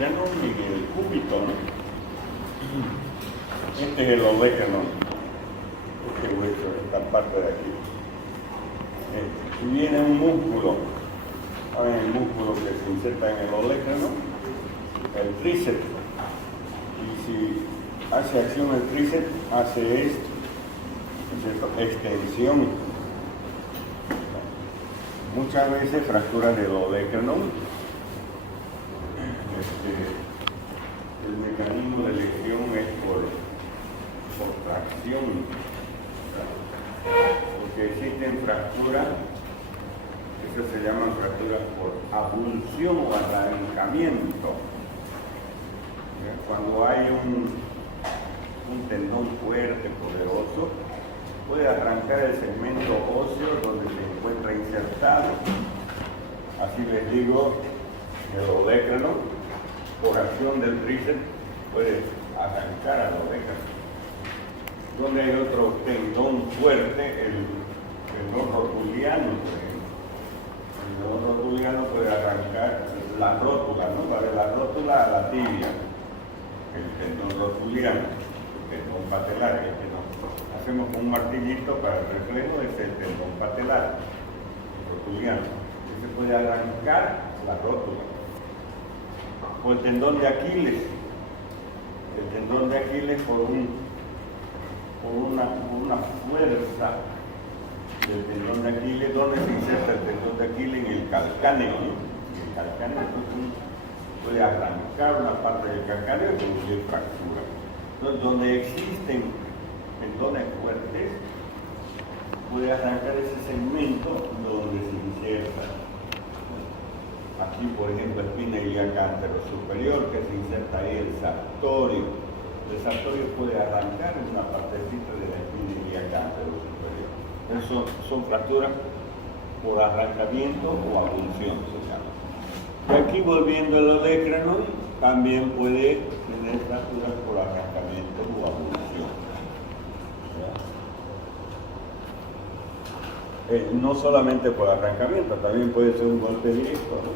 olecranon y el cúbito, ¿no? Este es el olecranon, este hueso, esta parte de aquí. Y viene un músculo, ¿saben? El músculo que se inserta en el olecranon, el tríceps. Y si hace acción el tríceps, hace esto, ¿cierto? Extensión. Muchas veces fracturas del olecranon. El mecanismo de lesión es por tracción, porque existen fracturas, eso se llaman fracturas por abulsión o arrancamiento. Cuando hay un tendón fuerte, poderoso, puede arrancar el segmento óseo donde se encuentra insertado. Así les digo, el olecranon, por acción del tríceps, puede arrancar al olecranon. Donde hay otro tendón fuerte, el tendón rotuliano, por ejemplo. El tendón rotuliano puede arrancar la rótula, ¿no? Va de la rótula a la tibia. El tendón rotuliano, el tendón patelar, el que no hacemos con un martillito para el reflejo, es el tendón patelar, rotuliano. Ese puede arrancar la rótula. O el tendón de Aquiles. El tendón de Aquiles por una fuerza del tendón de Aquiles, donde se inserta el tendón de Aquiles en el calcáneo, ¿no? El calcáneo puede arrancar una parte del calcáneo y producir fractura. Entonces, donde existen tendones fuertes, puede arrancar ese segmento donde se inserta. Aquí, por ejemplo, espina iliacántero superior, que se inserta ahí el sartorio. El sartorio puede arrancar en una partecita de la espina iliacántero superior. Eso son fracturas por arrancamiento o abulsión, se llama. Y aquí, volviendo al olecranon, también puede tener fracturas por arrancamiento o abulsión. No solamente por arrancamiento, también puede ser un golpe directo, ¿no?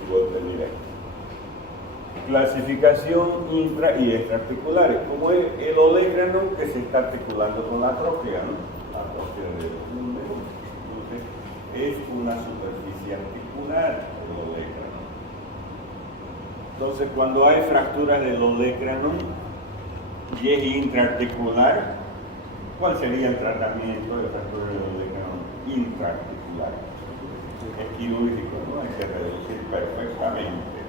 Un golpe directo. Clasificación intra y extraarticulares, como es el olecranon que se está articulando con la tróclea, ¿no? La tróclea del húmero. Entonces, es una superficie articular el olecranon. Entonces, cuando hay fractura del olecranon y es intraarticular, ¿cuál sería el tratamiento de fractura del olecranon intraarticular? Es quirúrgico, ¿no? Hay que reducir perfectamente.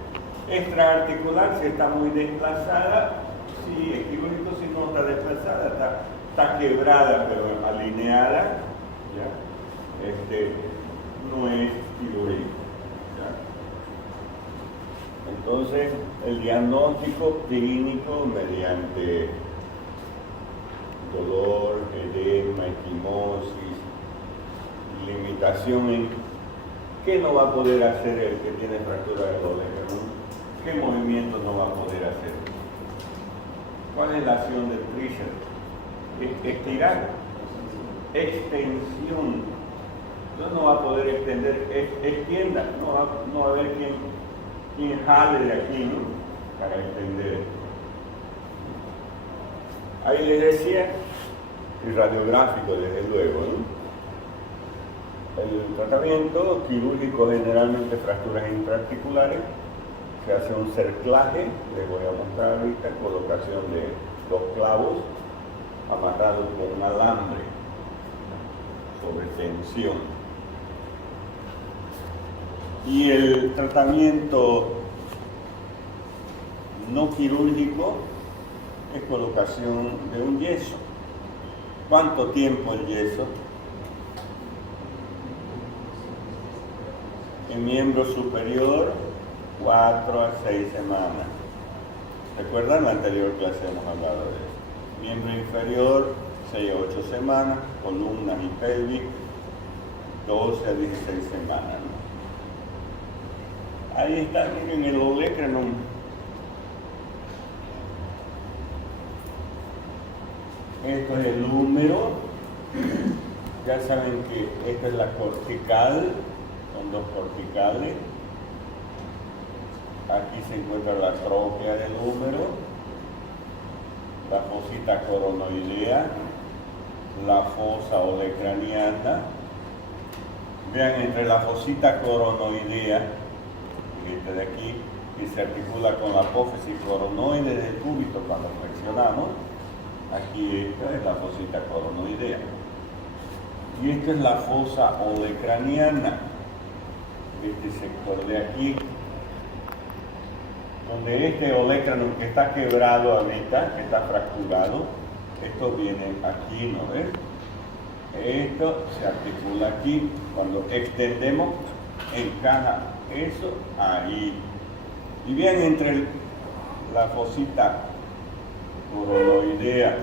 Extraarticular, si está muy desplazada, sí, es quirúrgico. Si no está desplazada, está quebrada pero alineada, ¿ya? No es quirúrgico, ¿ya? Entonces, el diagnóstico clínico mediante dolor, edema, equimosis, limitación en qué no va a poder hacer el que tiene fractura del olecranon, qué movimiento no va a poder hacer, cuál es la acción del tríceps, estirar, extensión, entonces no va a poder extender, extienda, no va a haber quien jale de aquí, ¿no? Para extender. Ahí les decía, el radiográfico desde luego, ¿no? El tratamiento quirúrgico, generalmente fracturas intraarticulares, se hace un cerclaje, les voy a mostrar ahorita, colocación de 2 clavos amarrados con un alambre sobre tensión. Y el tratamiento no quirúrgico es colocación de un yeso. ¿Cuánto tiempo el yeso? En miembro superior, 4 a 6 semanas. ¿Recuerdan? En la anterior clase hemos hablado de eso. Miembro inferior, 6 a 8 semanas. Columnas y pelvis, 12 a 16 semanas, ¿no? Ahí está, miren, el olecranon. Esto es el húmero. Ya saben que esta es la cortical. Son 2 corticales. Aquí se encuentra la tróclea del húmero, la fosita coronoidea, la fosa olecraniana. Vean, entre la fosita coronoidea, este de aquí, que se articula con la apófisis coronoide del cúbito cuando flexionamos. Aquí esta es la fosita coronoidea. Y esta es la fosa olecraniana. Este sector de aquí, donde este olecrano que está quebrado ahorita, que está fracturado, esto viene aquí, ¿no ves? Esto se articula aquí. Cuando extendemos, encaja eso ahí. Y bien, entre la fosita coronoidea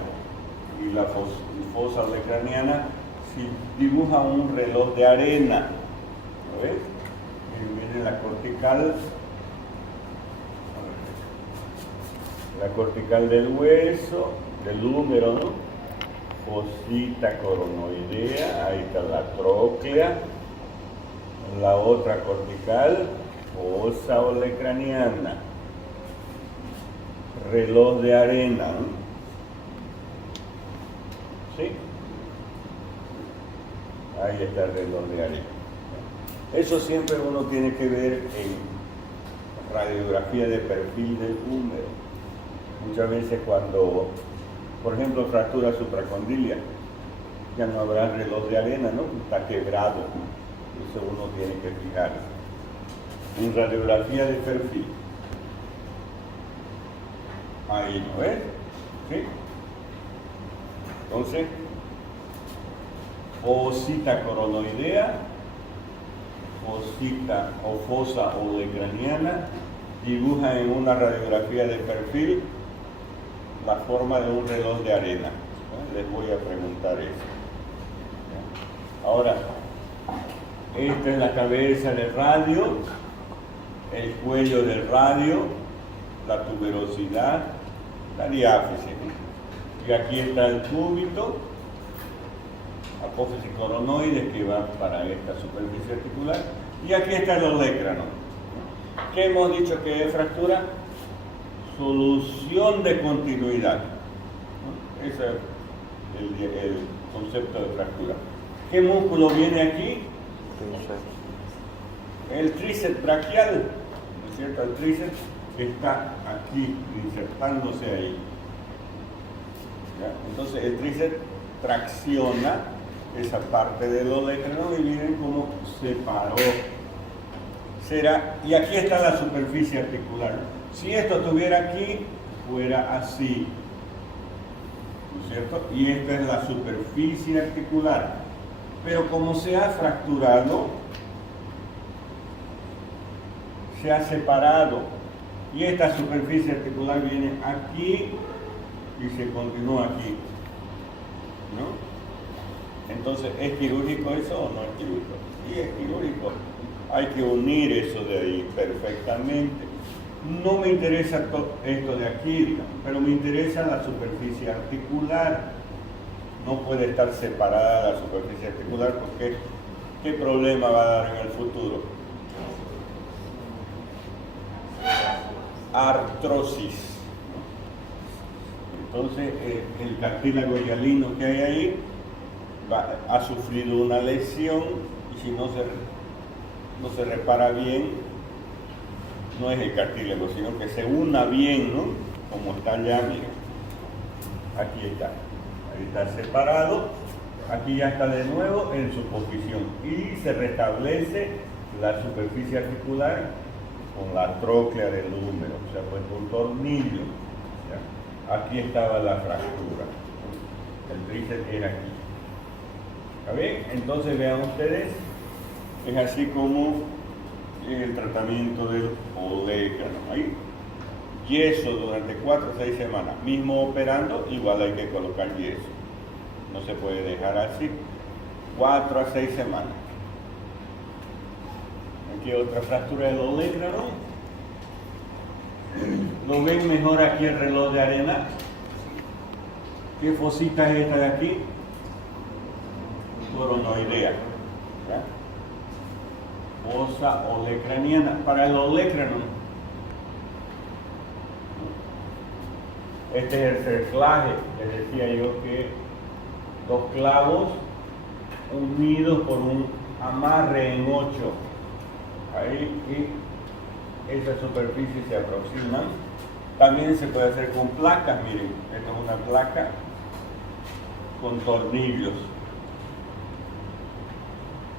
y la fosa olecraniana se dibuja un reloj de arena. ¿Lo ves? Y viene la cortical del hueso, del húmero, ¿no? Fosita coronoidea, ahí está la tróclea, la otra cortical, fosa olecraniana, reloj de arena, ¿no? ¿Sí? Ahí está el reloj de arena. Eso siempre uno tiene que ver en radiografía de perfil del húmero. Muchas veces cuando, por ejemplo, fractura supracondilia, ya no habrá reloj de arena, ¿no? Está quebrado. Eso uno tiene que fijarse. En radiografía de perfil. Ahí, ¿no ves? ¿Sí? Entonces, fosita coronoidea, fosita o fosa olecraniana, dibuja en una radiografía de perfil la forma de un reloj de arena. Les voy a preguntar eso. Ahora, esta es la cabeza del radio, el cuello del radio, la tuberosidad, la diáfisis. Y aquí está el cúbito, apófisis coronoide que va para esta superficie articular. Y aquí está el olecrano. ¿Qué hemos dicho que es fractura? Solución de continuidad. Ese es el concepto de fractura. ¿Qué músculo viene aquí? El tríceps braquial, ¿no es cierto? El tríceps está aquí, insertándose ahí. ¿Ya? Entonces el tríceps tracciona esa parte del olecrano y miren cómo se paró. Y aquí está la superficie articular. Si esto estuviera aquí, fuera así, ¿no es cierto? Y esta es la superficie articular. Pero como se ha fracturado, se ha separado. Y esta superficie articular viene aquí y se continúa aquí, ¿no? Entonces, ¿es quirúrgico eso o no es quirúrgico? Sí, es quirúrgico. Hay que unir eso de ahí perfectamente. No me interesa esto de aquí, digamos, pero me interesa la superficie articular. No puede estar separada la superficie articular porque ¿qué problema va a dar en el futuro? Artrosis. Entonces, el cartílago hialino que hay ahí ha sufrido una lesión y si no se repara bien, no es el cartílago, sino que se una bien, ¿no? Como está allá, miren. Aquí está. Ahí está separado. Aquí ya está de nuevo en su posición. Y se restablece la superficie articular con la tróclea del húmero. Se ha puesto un tornillo. ¿Ya? Aquí estaba la fractura. El tríceps era aquí. ¿Está bien? Entonces vean ustedes, es así como el tratamiento del olecrano. Ahí, yeso durante 4 a 6 semanas. Mismo operando, igual hay que colocar yeso. No se puede dejar así. 4 a 6 semanas. Aquí otra fractura del olecrano. ¿Lo ven mejor aquí el reloj de arena? ¿Qué fosita es esta de aquí? Coronoidea. ¿Ya? Fosa olecraniana. Para el olecrano, Este es el cerclaje, les decía yo que dos clavos unidos por un amarre en 8. Ahí y esa superficie se aproximan. También se puede hacer con placas, miren, esta es una placa con tornillos.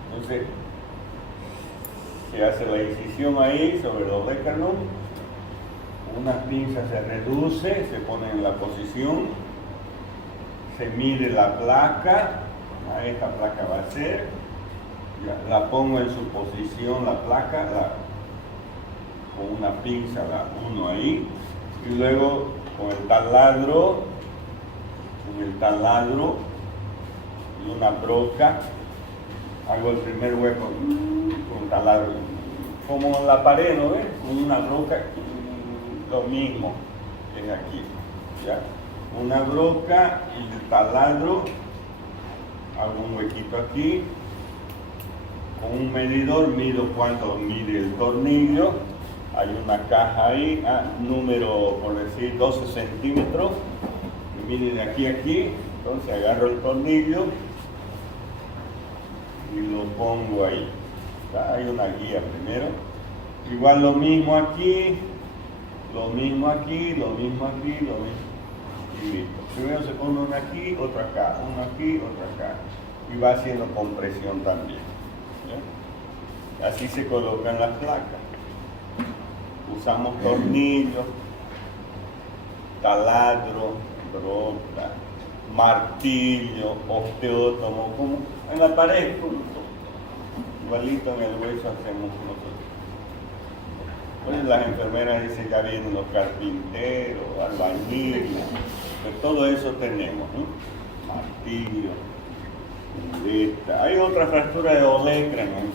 Entonces, se hace la incisión ahí sobre el olecranon, una pinza se reduce, se pone en la posición, se mide la placa, esta placa va a ser, la pongo en su posición, la placa, con una pinza la uno ahí, y luego con el taladro y una broca, hago el primer hueco con taladro, como en la pared, ¿no ves? Con una broca, lo mismo es aquí, ¿ya? Una broca y el taladro, hago un huequito aquí, con un medidor mido cuánto mide el tornillo, hay una caja ahí, número por decir 12 centímetros, y mide de aquí a aquí, entonces agarro el tornillo y lo pongo ahí. ¿Ya? Hay una guía primero, igual lo mismo aquí, lo mismo aquí, lo mismo aquí, lo mismo, y listo. Primero se pone una aquí, otra acá, una aquí, otra acá, y va haciendo compresión también. ¿Ya? Así se colocan las placas. Usamos tornillos, taladro, broca, martillo, osteótomo, como en la pared, igualito en el hueso hacemos nosotros. Pues las enfermeras dicen que ya vienen los carpinteros, albañiles, pues todo eso tenemos, ¿no? Martillo, muleta. Hay otra fractura de olecranon,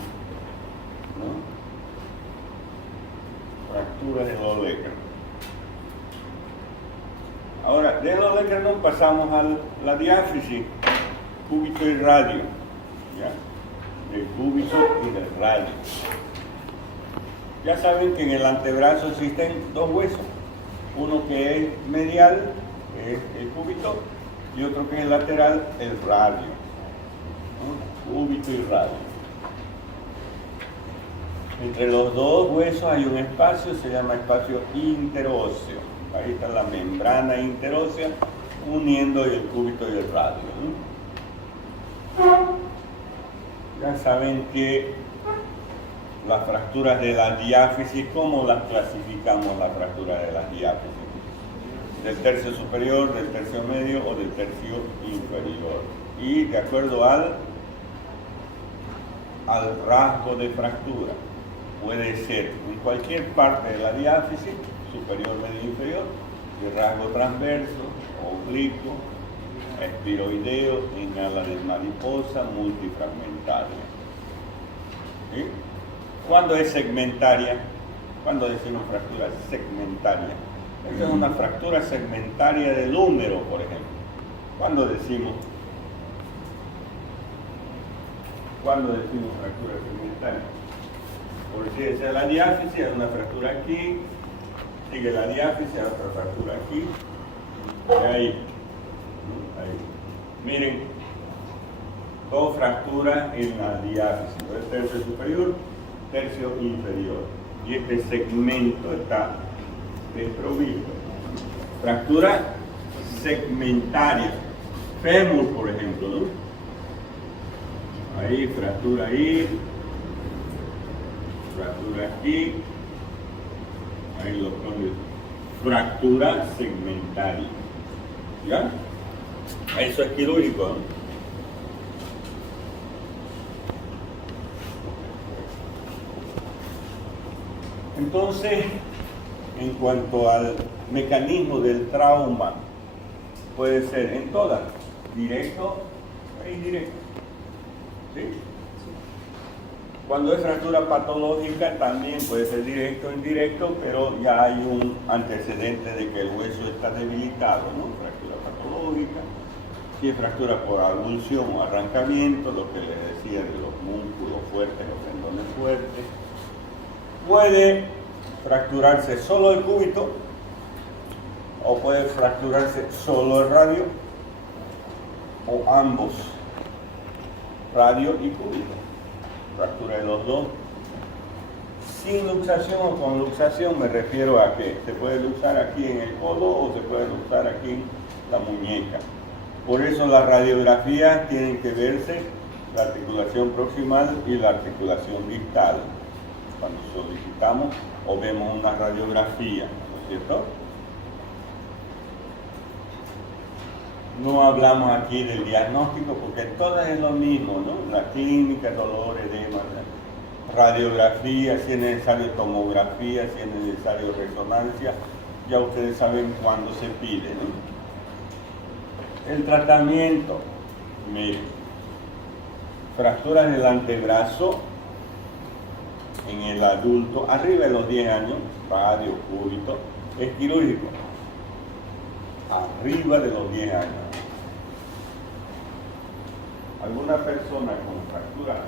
¿no? Fracturas del olecranon. Ahora, del olecranon pasamos a la diáfisis, cúbito y radio, ¿ya? Del cúbito y del radio. Ya saben que en el antebrazo existen dos huesos, uno que es medial, que es el cúbito, y otro que es lateral, el radio, ¿no? Cúbito y radio. Entre los dos huesos hay un espacio, se llama espacio interóseo. Ahí está la membrana interósea uniendo el cúbito y el radio, ¿no? Ya saben que las fracturas de la diáfisis, ¿cómo las clasificamos las fracturas de las diáfisis? Del tercio superior, del tercio medio o del tercio inferior. Y de acuerdo al rasgo de fractura. Puede ser en cualquier parte de la diáfisis, superior, medio, inferior, de rasgo transverso, oblicuo, espiroideo, en ala de mariposa, multifragmentaria. ¿Sí? ¿Cuándo es segmentaria? ¿Cuándo decimos fractura segmentaria? Esta es una fractura segmentaria del húmero, por ejemplo. ¿Cuándo decimos fractura segmentaria? Porque esa es la diáfisis, hay una fractura aquí, sigue la diáfisis, hay otra fractura aquí, y ahí. Miren, dos fracturas en la diáfisis, el tercio superior, tercio inferior, y este segmento está desprovisto. Fractura segmentaria, fémur, por ejemplo, ¿no? Ahí, fractura ahí, fractura aquí, ahí lo ponen, fractura segmentaria, ¿ya? Eso es quirúrgico, ¿no? Entonces, en cuanto al mecanismo del trauma, puede ser en todas, directo e indirecto, ¿sí? Cuando es fractura patológica también puede ser directo o indirecto, pero ya hay un antecedente de que el hueso está debilitado, ¿no? Fractura patológica. Si es fractura por avulsión o arrancamiento, lo que les decía de los músculos fuertes, los tendones fuertes. Puede fracturarse solo el cúbito o puede fracturarse solo el radio o ambos, radio y cúbito. Fractura de los dos. Sin luxación o con luxación me refiero a que se puede luxar aquí en el codo o se puede luxar aquí en la muñeca. Por eso las radiografías tienen que verse la articulación proximal y la articulación distal. Cuando solicitamos o vemos una radiografía, ¿no es cierto? No hablamos aquí del diagnóstico porque todas es lo mismo, ¿no? La clínica, dolor, edema, radiografía, si es necesario tomografía, si es necesario resonancia, ya ustedes saben cuándo se pide, ¿no? El tratamiento, miren, fracturas del antebrazo en el adulto, arriba de los 10 años, radio, cúbito, es quirúrgico. Arriba de los 10 años. Alguna persona con fractura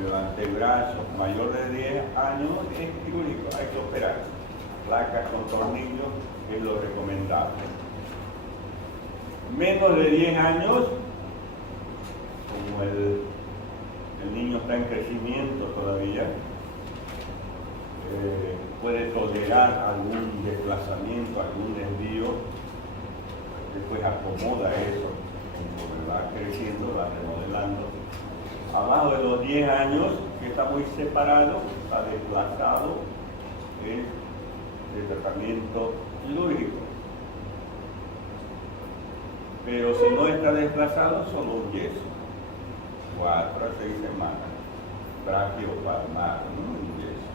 del antebrazo mayor de 10 años es quirúrgico, hay que operar. Placas con tornillos es lo recomendable. Menos de 10 años, como el niño está en crecimiento todavía, puede tolerar algún desplazamiento, algún desvío, después acomoda eso, conforme va creciendo, va remodelando. Abajo de los 10 años, que está muy separado, está desplazado, es el tratamiento quirúrgico. Pero si no está desplazado, solo un yeso. 4 a 6 semanas. Brachiopalmar, ¿no? Un yeso.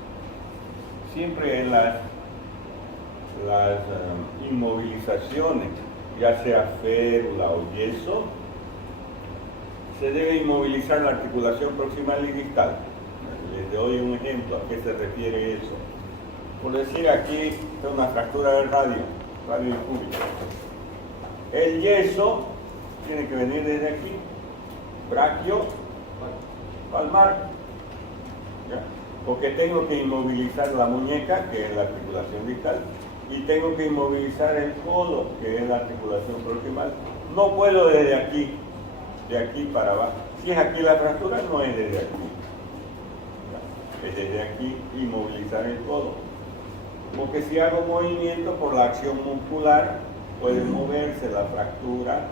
Siempre en las inmovilizaciones, ya sea férula o yeso, se debe inmovilizar la articulación proximal y distal. Les doy un ejemplo a qué se refiere eso. Por decir, aquí está una fractura del radio y cúbito. El yeso tiene que venir desde aquí, brachio, palmar, ¿ya? Porque tengo que inmovilizar la muñeca, que es la articulación distal, y tengo que inmovilizar el codo, que es la articulación proximal. No puedo desde aquí, de aquí para abajo. Si es aquí la fractura, no es desde aquí. ¿Ya? Es desde aquí inmovilizar el codo. Porque si hago movimiento por la acción muscular, puede moverse la fractura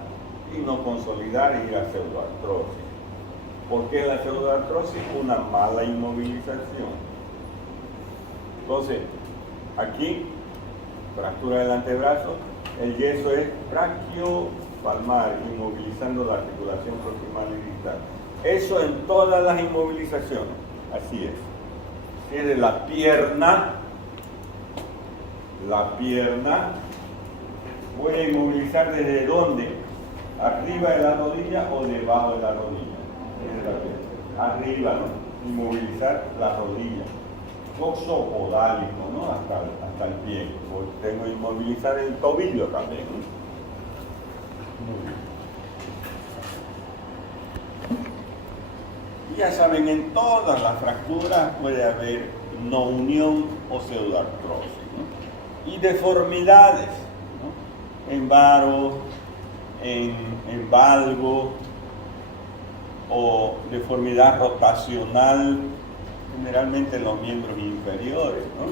y no consolidar y ir a pseudoartrosis. ¿Por qué la pseudoartrosis? Una mala inmovilización. Entonces, aquí, fractura del antebrazo, el yeso es brachiopalmar, inmovilizando la articulación proximal y distal. Eso en todas las inmovilizaciones, así es. Si es de la pierna, voy a inmovilizar desde dónde, arriba de la rodilla o debajo de la rodilla. Arriba, ¿no? Inmovilizar la rodilla. Coxo podálico, ¿no? Hasta el pie. Pues tengo que inmovilizar el tobillo también, ¿no? Y ya saben, en todas las fracturas puede haber no unión o pseudoartrosis, ¿no? Y deformidades, ¿no? En varo, en valgo, o deformidad rotacional, generalmente en los miembros inferiores, ¿no?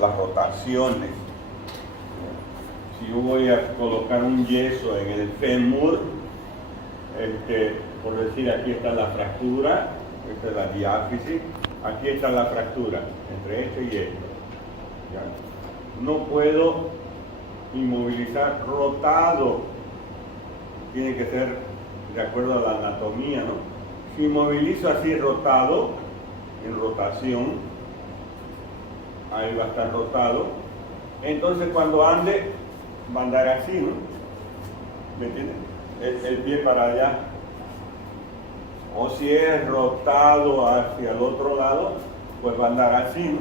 Las rotaciones. Si yo voy a colocar un yeso en el fémur, por decir, aquí está la fractura, esta es la diáfisis, aquí está la fractura entre esto y esto. ¿Ya? No puedo inmovilizar rotado, tiene que ser de acuerdo a la anatomía, ¿no? Si inmovilizo así rotado, en rotación, ahí va a estar rotado, entonces cuando ande, va a andar así, ¿no? ¿Me entienden? El pie para allá. O si es rotado hacia el otro lado, pues va a andar así, ¿no?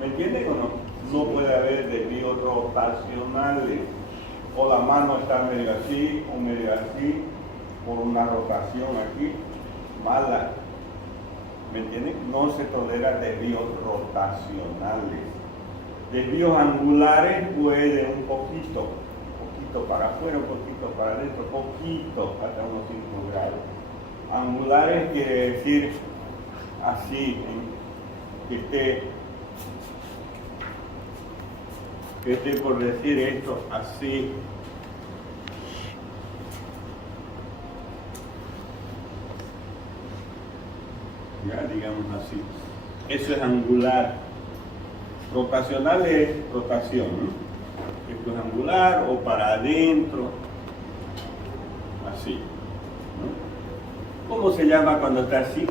¿Me entienden o no? No puede haber desvíos rotacionales. O la mano está medio así o medio así, por una rotación aquí, mala. ¿Me entienden? No se tolera desvíos rotacionales. Desvíos angulares puede un poquito para afuera, un poquito para adentro, poquito hasta unos 5 grados. Angulares quiere decir así, que esté por decir esto así. Ya, digamos así. Eso es angular. Rotacional es rotación, ¿no? Esto es angular o para adentro, así, ¿no? ¿Cómo se llama cuando está así?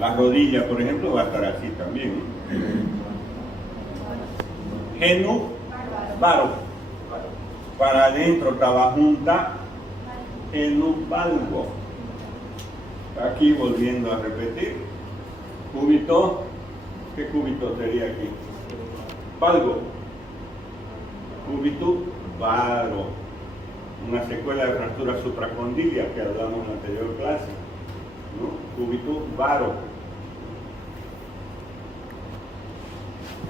La rodilla, por ejemplo, va a estar así también, ¿no? Genu, varo. Para adentro estaba junta, genu, valgo. Aquí volviendo a repetir, cúbito, ¿qué cúbito sería aquí? Valgo, cúbito, varo, una secuela de fractura supracondilia que hablamos en la anterior clase, ¿no? Cúbito, varo.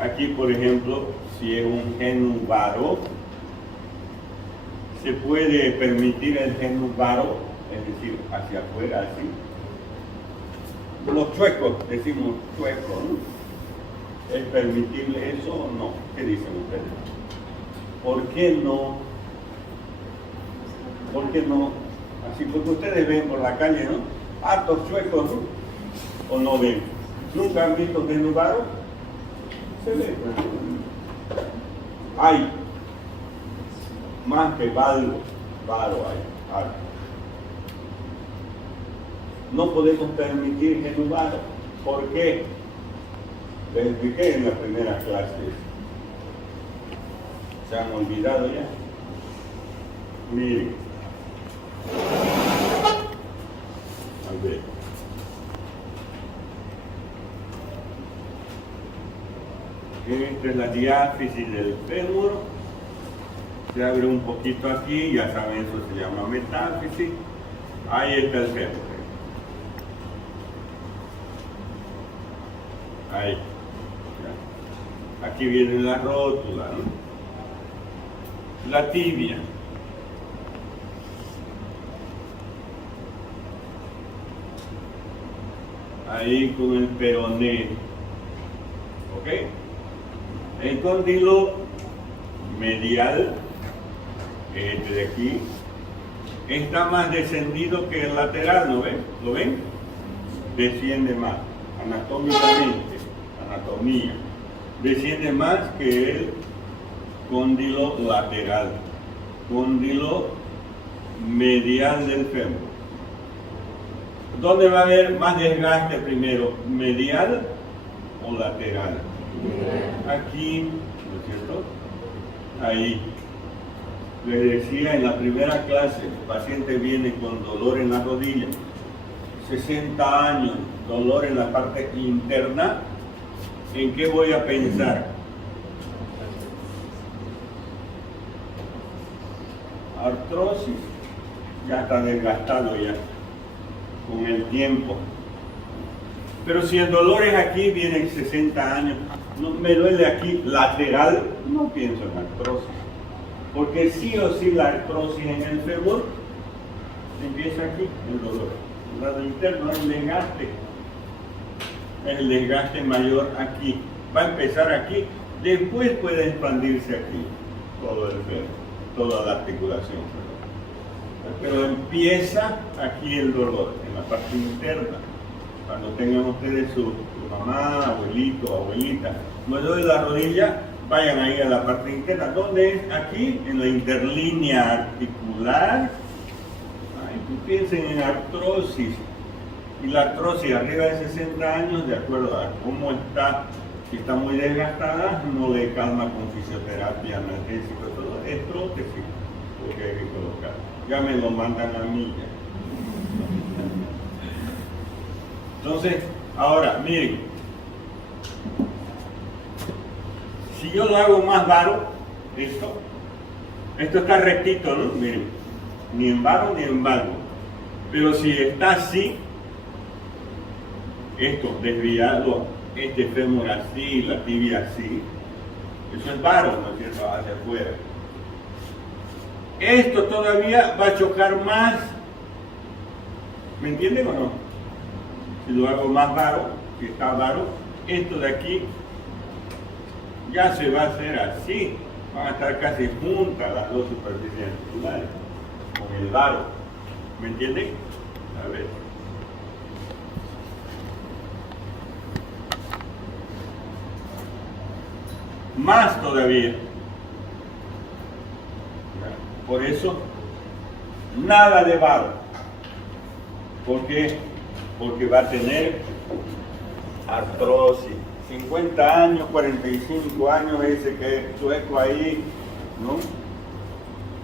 Aquí, por ejemplo, si es un genu varo, se puede permitir el genu varo, es decir, hacia afuera, así. Los chuecos, decimos chuecos, ¿no? ¿Es permitible eso o no? ¿Qué dicen ustedes? ¿Por qué no? ¿Por qué no? Así, porque ustedes ven por la calle, ¿no? Hartos chuecos, ¿no? ¿O no ven? ¿Nunca han visto genu varo? Se ve. Hay más que varo hay. No podemos permitir genu varo. ¿Por qué? Les expliqué en la primera clase. ¿Se han olvidado ya? Miren. A ver. Esta es la diáfisis del fémur. Se abre un poquito aquí, ya saben, eso se llama metáfisis. Ahí está el fémur. Ahí. Aquí viene la rótula, ¿no? La tibia. Ahí con el peroné. ¿Ok? El cóndilo medial, este de aquí, está más descendido que el lateral, ¿no ven? ¿Lo ven? Desciende más, anatómicamente, anatomía. Desciende más que el cóndilo lateral, cóndilo medial del fémur. ¿Dónde va a haber más desgaste primero? ¿Medial o lateral? Aquí, ¿no es cierto? Ahí. Les decía en la primera clase, el paciente viene con dolor en la rodilla, 60 años, dolor en la parte interna. ¿En qué voy a pensar? Artrosis. Ya está desgastado ya, con el tiempo. Pero si el dolor es aquí, viene 60 años, no me duele aquí lateral, no pienso en artrosis. Porque sí o sí la artrosis en el fémur empieza aquí, el dolor. El lado interno es el desgaste. Es el desgaste mayor aquí. Va a empezar aquí, después puede expandirse aquí, todo el fémur, toda la articulación. Pero empieza aquí el dolor, en la parte interna. Cuando tengan ustedes su mamá, abuelito, abuelita, me duele la rodilla, vayan ahí a la parte interna. ¿Dónde es? Aquí, en la interlínea articular. Ay, tú piensen en artrosis. Y la artrosis arriba de 60 años, de acuerdo a cómo está, si está muy desgastada, no le calma con fisioterapia, analgésico, todo es prótesis, porque hay que colocar. Ya me lo mandan a mí ya. Entonces, ahora, miren, si yo lo hago más varo, esto está rectito, ¿no? Miren, ni en varo ni en valgo. Pero si está así, esto desviado este fémur así, la tibia así. Eso es varo, ¿no es cierto?, hacia afuera. Esto todavía va a chocar más. ¿Me entienden o no? Si lo hago más varo, si está varo, esto de aquí ya se va a hacer así. Van a estar casi juntas las dos superficies articulares con el varo. ¿Me entienden? A ver. Más todavía. Por eso, nada de varo. ¿Por qué? Porque va a tener artrosis. 50 años, 45 años, ese que es sueco ahí, ¿no?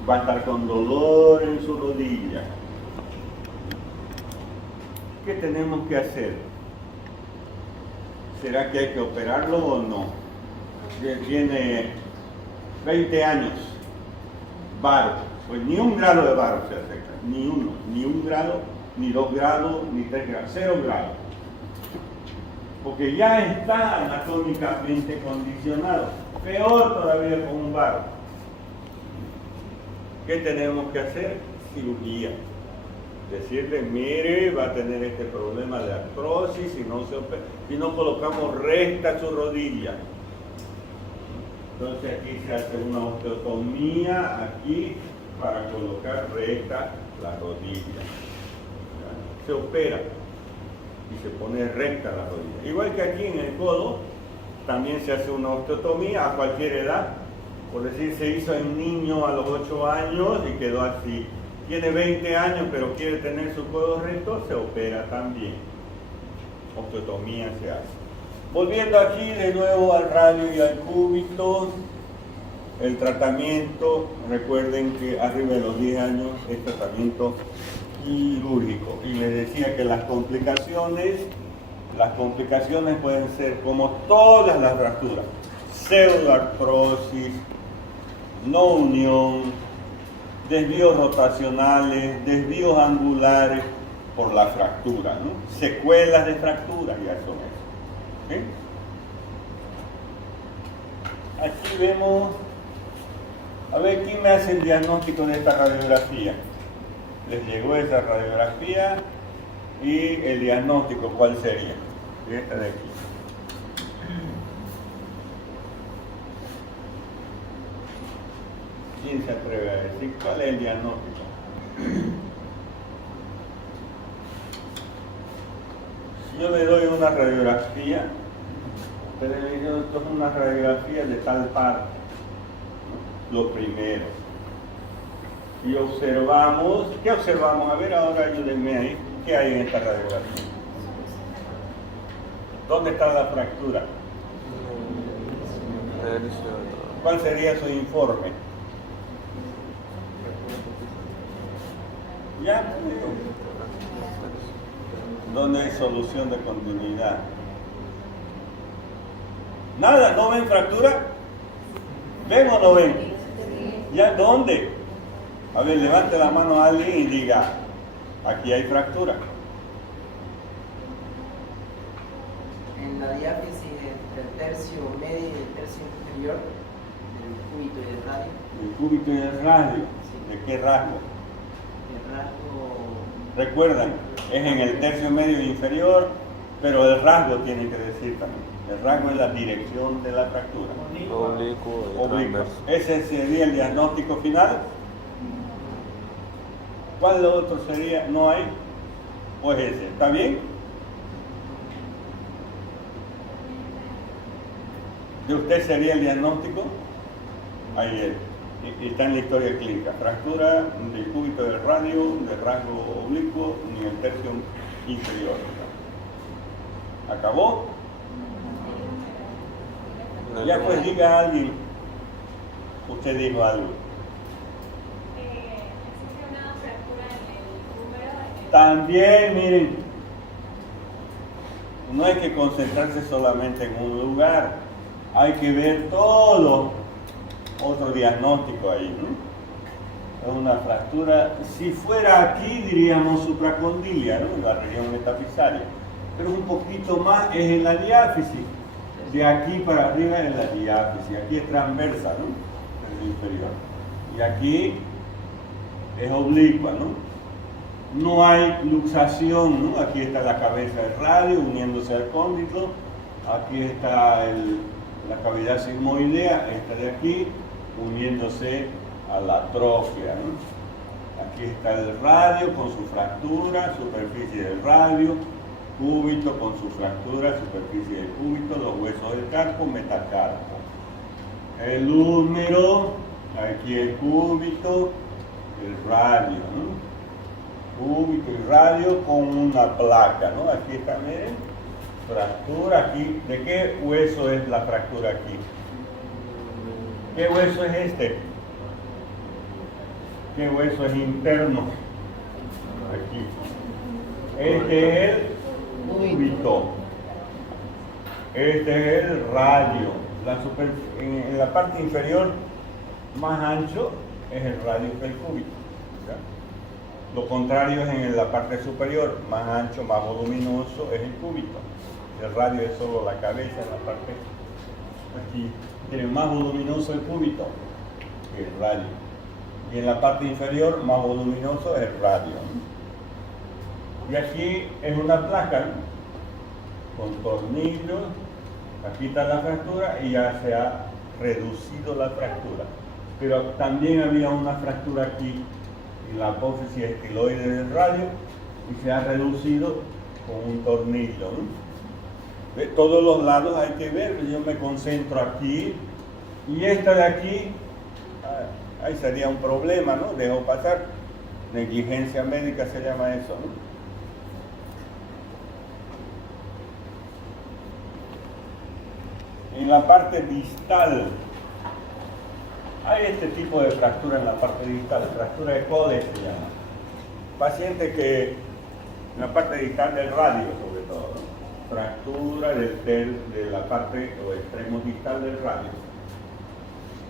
Va a estar con dolor en su rodilla. ¿Qué tenemos que hacer? ¿Será que hay que operarlo o no? Tiene 20 años, varo, pues ni un grado de varo se acepta, ni uno, ni un grado, ni 2 grados, ni 3 grados, 0 grados. Porque ya está anatómicamente condicionado, peor todavía con un varo. ¿Qué tenemos que hacer? Cirugía. Decirle, mire, va a tener este problema de artrosis si no colocamos recta su rodilla. Entonces aquí se hace una osteotomía aquí para colocar recta la rodilla. Se opera y se pone recta la rodilla. Igual que aquí en el codo, también se hace una osteotomía a cualquier edad. Por decir, se hizo en niño a los 8 años y quedó así. Tiene 20 años pero quiere tener su codo recto, se opera también. Osteotomía se hace. Volviendo aquí de nuevo al radio y al cúbito, el tratamiento, recuerden que arriba de los 10 años es tratamiento quirúrgico. Y les decía que las complicaciones pueden ser como todas las fracturas: pseudoartrosis, no unión, desvíos rotacionales, desvíos angulares por la fractura, ¿no? Secuelas de fractura, ya son eso. ¿Sí? Aquí vemos, a ver, ¿quién me hace el diagnóstico de esta radiografía? Les llegó esa radiografía y el diagnóstico, ¿cuál sería? Esta de aquí. ¿Quién se atreve a decir cuál es el diagnóstico? Si yo le doy una radiografía, pero le digo, esto es una radiografía de tal parte, ¿no? Lo primero. Y observamos, ¿qué observamos? A ver, ahora ayúdenme ahí. ¿Qué hay en esta radiografía? ¿Dónde está la fractura? ¿Cuál sería su informe? Ya, ¿dónde hay solución de continuidad? Nada, ¿no ven fractura? ¿Ven o no ven? ¿Ya dónde? A ver, levante la mano a alguien y diga, aquí hay fractura. En la diáfisis entre el tercio medio y el tercio inferior del cúbito y del radio. El cúbito y el radio. Sí. ¿De qué rasgo? El rasgo... Recuerdan, es en el tercio medio inferior, pero el rasgo tiene que decir también. El rasgo es la dirección de la fractura. Oblicuo. Ese sería el diagnóstico final. ¿Cuál otro sería? ¿No hay? Pues ese. ¿Está bien? ¿De usted sería el diagnóstico? Ahí está en la historia clínica. Fractura del cúbito del radio, del rasgo oblicuo, ni el tercio inferior. ¿Acabó? Ya pues diga a alguien. Usted dijo algo. ¿Existe una fractura en el húmero? También, miren, no hay que concentrarse solamente en un lugar, hay que ver todo otro diagnóstico ahí, ¿no? Es una fractura, si fuera aquí diríamos supracondilia, ¿no? En la región metafisaria, pero un poquito más es en la diáfisis. De aquí para arriba es la diáfisis, aquí es transversa, ¿no? En el inferior. Y aquí es oblicua, ¿no? No hay luxación, ¿no? Aquí está la cabeza del radio uniéndose al cóndilo, aquí está la cavidad sigmoidea, esta de aquí, uniéndose a la trófea, ¿no? Aquí está el radio con su fractura, superficie del radio, cúbito con su fractura, superficie del cúbito, los huesos del carpo, metacarpo. El húmero, aquí el cúbito, el radio, ¿no? Cúbito y radio con una placa, ¿no? Aquí está, miren, fractura aquí. ¿De qué hueso es la fractura aquí? ¿Qué hueso es este? ¿Qué hueso es interno? Aquí. Este es el cúbito. Este es el radio. En la parte inferior más ancho es el radio que el cúbito. ¿Ya? Lo contrario es en la parte superior, más ancho, más voluminoso, es el cúbito. El radio es solo la cabeza, en la parte aquí. Tiene más voluminoso el cúbito que el radio. Y en la parte inferior, más voluminoso es el radio. Y aquí es una placa, ¿no? Con tornillos. Aquí está la fractura y ya se ha reducido la fractura. Pero también había una fractura aquí en la apófisis estiloide del radio y se ha reducido con un tornillo, ¿no? De todos los lados hay que ver, yo me concentro aquí y esta de aquí, ahí sería un problema, ¿no? Dejo pasar, negligencia médica se llama eso, ¿no? En la parte distal hay este tipo de fractura en la parte distal, fractura de Kohler se llama. Paciente que en la parte distal del radio sobre todo, ¿no? Fractura de la parte o extremo distal del radio.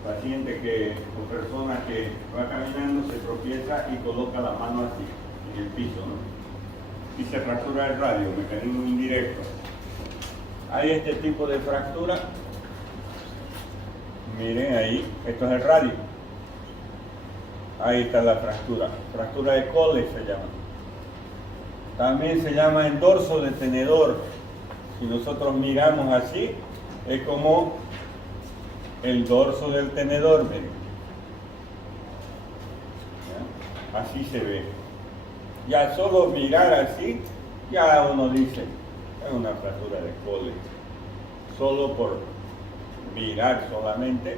Paciente o persona que va caminando, se tropieza y coloca la mano así en el piso, ¿no? Y se fractura el radio, mecanismo indirecto. Hay este tipo de fractura. Miren ahí, esto es el radio. Ahí está la fractura. Fractura de Kohler se llama. También se llama el dorso de tenedor. Si nosotros miramos así, es como el dorso del tenedor, miren. ¿Ya? Así se ve. Ya solo mirar así, ya uno dice, es una fractura de Kohler. Solo por mirar solamente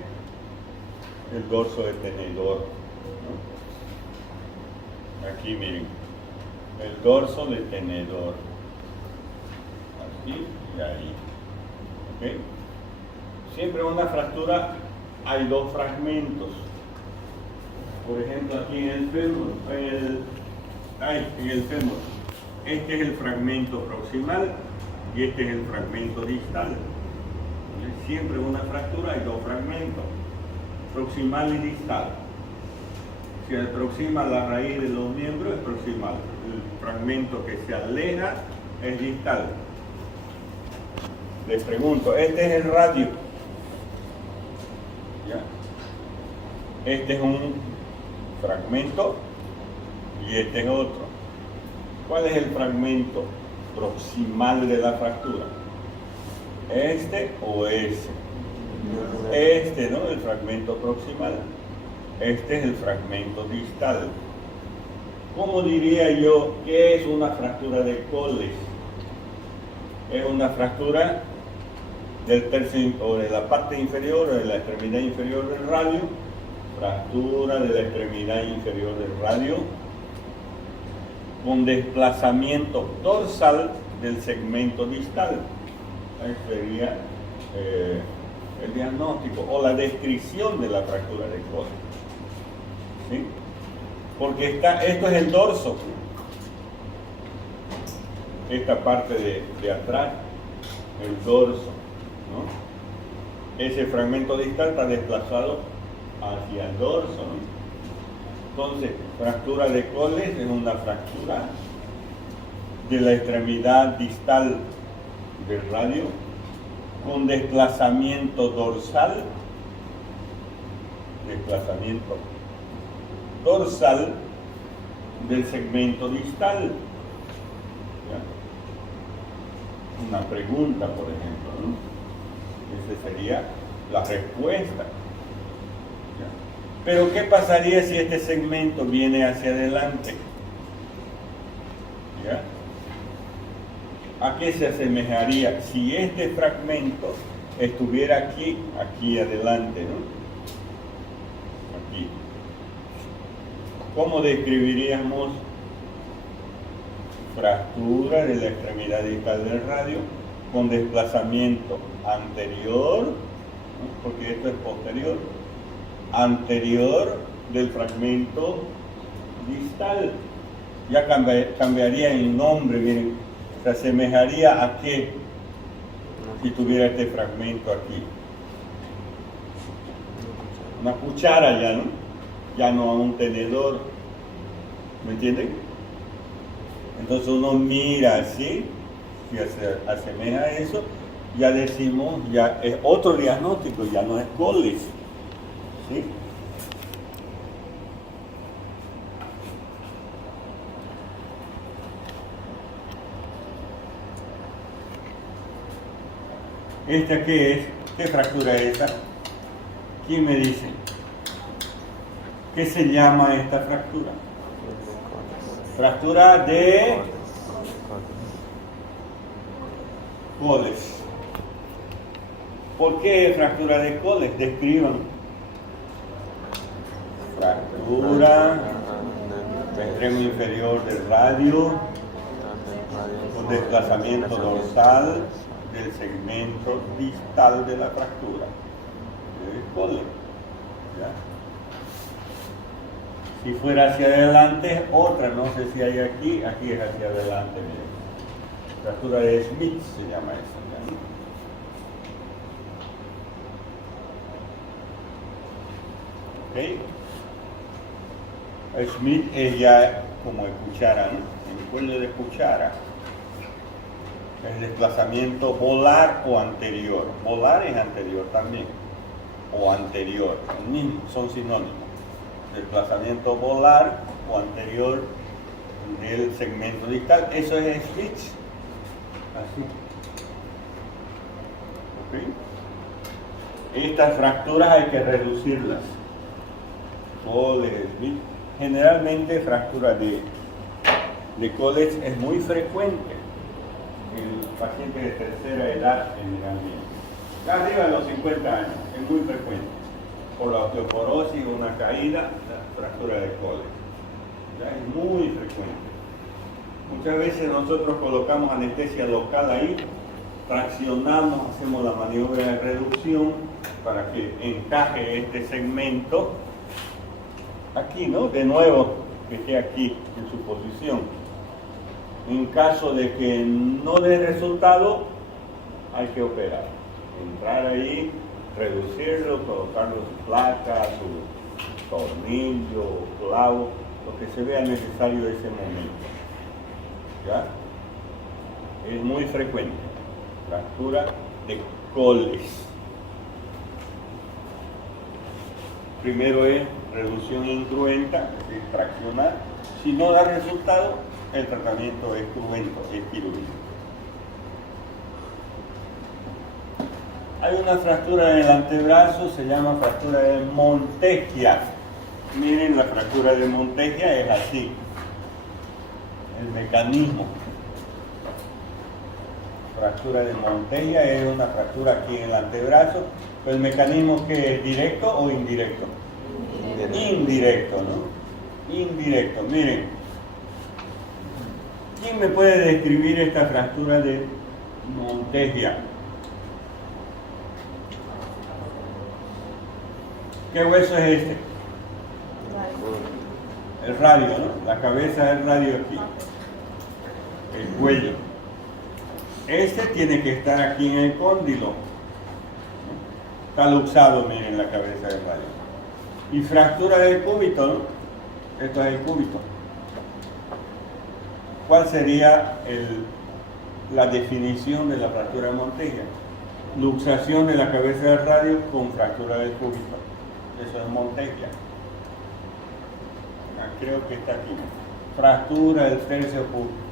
el dorso de tenedor, ¿no? Aquí miren, el dorso de tenedor. Así y ahí. ¿Okay? Siempre en una fractura hay dos fragmentos. Por ejemplo, aquí en el fémur, en el fémur. Este es el fragmento proximal y este es el fragmento distal. Siempre en una fractura hay dos fragmentos, proximal y distal. Si se aproxima la raíz de los miembros es proximal. El fragmento que se aleja es distal. Les pregunto, este es el radio. ¿Ya? Este es un fragmento y este es otro. ¿Cuál es el fragmento proximal de la fractura? ¿Este o ese? Este, ¿no? El fragmento proximal. Este es el fragmento distal. ¿Cómo diría yo qué es una fractura de Kohler? Es una fractura del tercio o de la parte inferior o de la extremidad inferior del radio, fractura de la extremidad inferior del radio con desplazamiento dorsal del segmento distal. Ahí sería el diagnóstico o la descripción de la fractura de Kohler. ¿Sí? Porque esto es el dorso. Esta parte de atrás, el dorso, ¿no? Ese fragmento distal está desplazado hacia el dorso, ¿no? Entonces, fractura de Kohler es una fractura de la extremidad distal del radio con desplazamiento dorsal del segmento distal. ¿Ya? Una pregunta, por ejemplo, ¿no? Esa sería la respuesta. ¿Ya? Pero ¿qué pasaría si este segmento viene hacia adelante? ¿Ya? ¿A qué se asemejaría si este fragmento estuviera aquí adelante, ¿no? Aquí. ¿Cómo describiríamos fractura de la extremidad distal del radio con desplazamiento anterior, ¿no? Porque esto es posterior, anterior del fragmento distal? Ya cambiaría el nombre, miren, se asemejaría a qué si tuviera este fragmento aquí. Una cuchara ya, ¿no? Ya no a un tenedor, ¿me entienden? Entonces uno mira así, si se asemeja a eso, ya decimos, ya es otro diagnóstico, ya no es Colles, ¿sí? ¿Esta qué es? ¿Qué fractura es esta? ¿Quién me dice? ¿Qué se llama esta fractura? Fractura de Colles. ¿Por qué fractura de Colles? Describan. Fractura del extremo inferior del radio con desplazamiento dorsal del segmento distal de la fractura. Colles. ¿Ya? Si fuera hacia adelante, otra, no sé si hay aquí es hacia adelante, miren. Fractura de Smith se llama esa, ¿no? ¿Ok? Smith es ya como de cuchara, ¿no? El cuello de cuchara. El desplazamiento volar o anterior. Volar es anterior también. O anterior, son sinónimos. Desplazamiento volar o anterior del segmento distal. Eso es Smith. Así. ¿Ok? Estas fracturas hay que reducirlas. Colles, Smith. Generalmente fractura de Colles es muy frecuente. El paciente de tercera edad generalmente. Arriba de los 50 años, es muy frecuente. Por la osteoporosis, una caída, la fractura de Colles. Ya es muy frecuente. Muchas veces nosotros colocamos anestesia local ahí, traccionamos, hacemos la maniobra de reducción para que encaje este segmento aquí, ¿no? De nuevo, que esté aquí en su posición. En caso de que no dé resultado, hay que operar. Entrar ahí, reducirlo, colocarle su placa, su tornillo, clavo, lo que se vea necesario en ese momento. ¿Ya? Es muy frecuente. Fractura de Colles. Primero es reducción incruenta, es decir, fraccionar. Si no da resultado, el tratamiento es cruento, es quirúrgico. Hay una fractura en el antebrazo, se llama fractura de Monteggia. Miren, la fractura de Monteggia es así. El mecanismo. Fractura de Monteggia es una fractura aquí en el antebrazo. ¿El mecanismo que es directo o indirecto? Indirecto, ¿no? Indirecto. Miren, ¿quién me puede describir esta fractura de Monteggia? ¿Qué hueso es este? El radio, ¿no? La cabeza del radio aquí. El cuello. Este tiene que estar aquí en el cóndilo. Está luxado, miren, la cabeza del radio. Y fractura del cúbito, ¿no? Esto es el cúbito. ¿Cuál sería la definición de la fractura de Monteglia? Luxación de la cabeza del radio con fractura del cúbito. Eso es Monteglia. Creo que está aquí. Fractura del tercio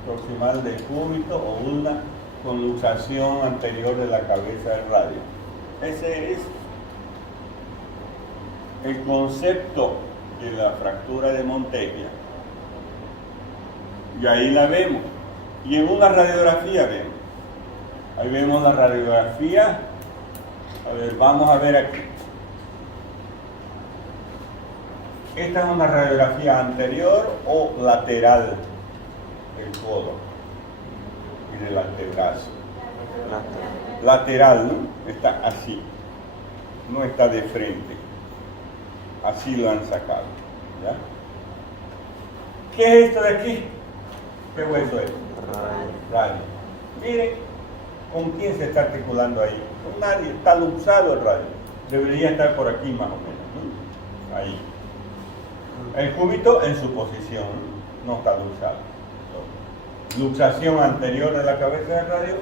proximal del cúbito o ulna con luxación anterior de la cabeza del radio. Ese es el concepto de la fractura de Monteglia. Y ahí la vemos. Y en una radiografía vemos. Ahí vemos la radiografía. A ver, vamos a ver aquí. Esta es una radiografía anterior o lateral del codo y del antebrazo. Lateral, ¿no? Está así. No está de frente. Así lo han sacado. ¿Ya? ¿Qué es esto de aquí? ¿Qué hueso es? Radio. Miren, ¿con quién se está articulando ahí? Con nadie. Está luxado el radio. Debería estar por aquí más o menos, ¿no? Ahí. El cúbito en su posición, no está luxado. Luxación anterior de la cabeza del radio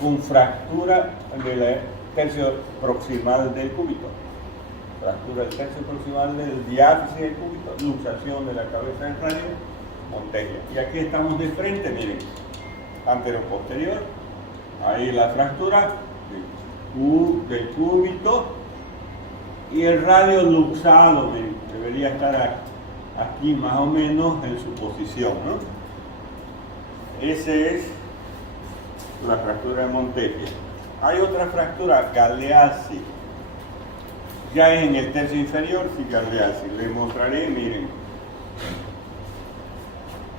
con fractura del tercio proximal del cúbito. Fractura del tercio proximal del diáfisis del cúbito, luxación de la cabeza del radio, Monteglia. Y aquí estamos de frente, miren, anterior-posterior, ahí la fractura del cúbito y el radio luxado, miren, debería estar aquí más o menos en su posición, ¿no? Esa es la fractura de Monteglia. Hay otra fractura, Galeazzi. Ya en el tercio inferior, sí, Galeazzi. Les mostraré, miren.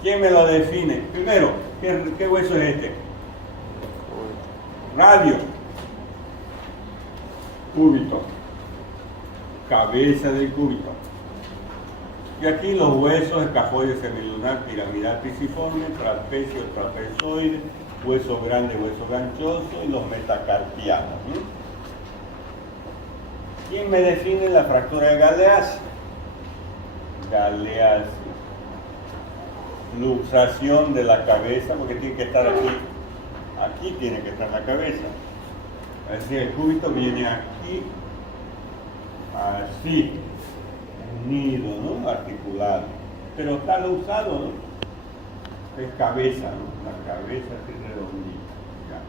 ¿Quién me lo define? Primero, ¿qué hueso es este? Radio. Cúbito. Cabeza del cúbito. Y aquí los huesos, escafoide semilunar, piramidal pisiforme, trapecio, trapezoide, hueso grande, hueso ganchoso y los metacarpianos. ¿Quién me define la fractura de Galeazzi? Galeazzi. Luxación de la cabeza, porque tiene que estar aquí. Aquí tiene que estar la cabeza. Es decir, el cúbito viene aquí, así, unido, ¿no? Articulado. Pero está luxado, ¿no? Es cabeza, ¿no? La cabeza así redondita. ¿Ya?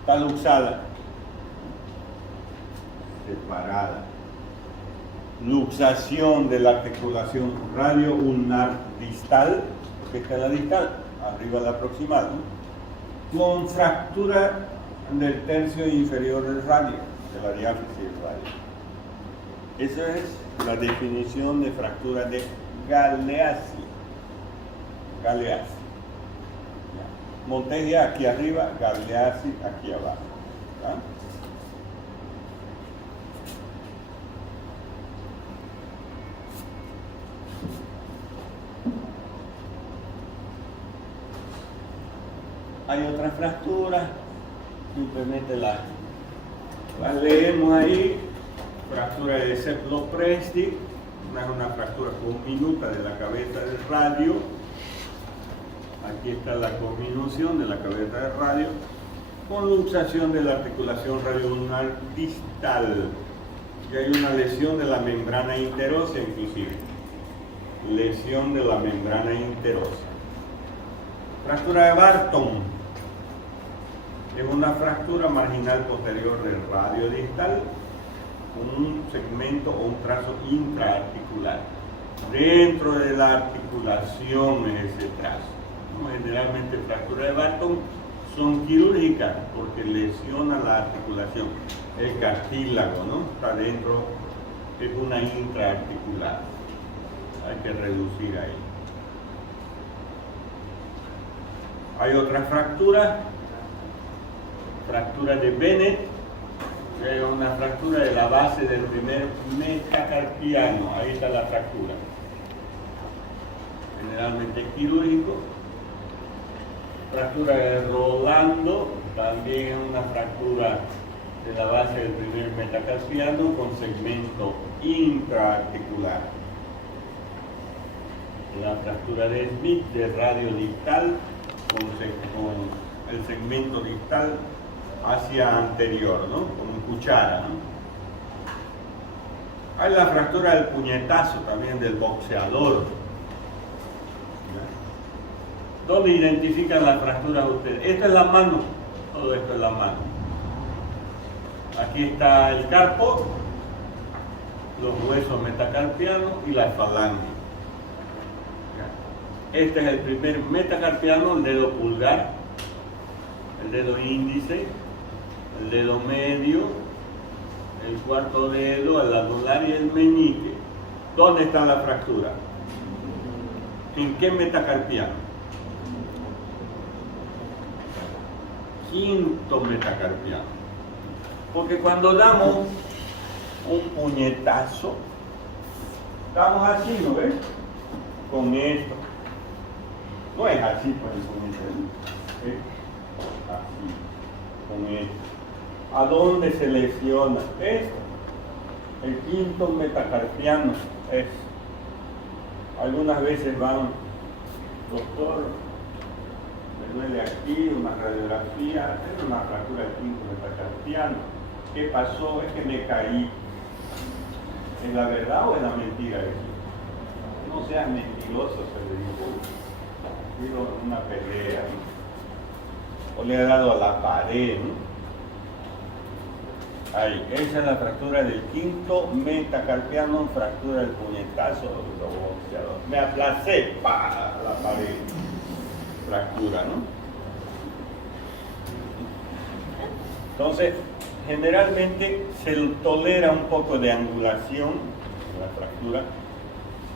Está luxada. Separada. Luxación de la articulación radio-ulnar distal, que está en la distal, arriba la proximal, ¿no? Con fractura del tercio inferior del radio, de la diáfisis del radio. Esa es la definición de fractura de Galeazzi. Galeazzi. Monteglia aquí arriba, Galeazzi aquí abajo. ¿Ya? Hay otra fractura, simplemente la leemos ahí. Fractura de Seplopresti, es una fractura conminuta de la cabeza del radio. Aquí está la conminución de la cabeza del radio, con luxación de la articulación radioulnar distal. Y hay una lesión de la membrana interósea inclusive. Lesión de la membrana interósea. Fractura de Barton. Es una fractura marginal posterior del radio distal, con un segmento o un trazo intraarticular. Dentro de la articulación es ese trazo. ¿No? Generalmente fracturas de Barton son quirúrgicas porque lesiona la articulación. El cartílago, ¿no? Está dentro, es una intraarticular. Hay que reducir ahí. Hay otra fractura. Fractura de Bennett, es una fractura de la base del primer metacarpiano, ahí está la fractura. Generalmente quirúrgico. Fractura de Rolando, también una fractura de la base del primer metacarpiano con segmento intraarticular. la fractura de Smith del radio distal con el segmento distal hacia anterior, ¿no? Con cuchara, ¿no? Hay la fractura del puñetazo también del boxeador. ¿Dónde identifican las fracturas ustedes? Esta es la mano, todo esto es la mano. Aquí está el carpo, los huesos metacarpianos y la falange. Este es el primer metacarpiano, el dedo pulgar, el dedo índice, el dedo medio, el cuarto dedo, el anular y el meñique. ¿Dónde está la fractura? ¿En qué metacarpiano? Quinto metacarpiano. Porque cuando damos un puñetazo, damos así, ¿no ves? Con esto. No es así con el puñetazo, es así, con esto. ¿A dónde se lesiona? Esto. El quinto metacarpiano es. Algunas veces van, doctor, me duele aquí, una radiografía, es una fractura del quinto metacarpiano. ¿Qué pasó? Es que me caí. ¿Es la verdad o es la mentira eso? No seas mentiroso, se le dijo. Ha sido una pelea, ¿no? O le ha dado a la pared, ¿no? Ahí, esa es la fractura del quinto metacarpiano, fractura del puñetazo del boxeador. Me aplacé, ¡pa! La pared. Fractura, ¿no? Entonces, generalmente se tolera un poco de angulación en la fractura.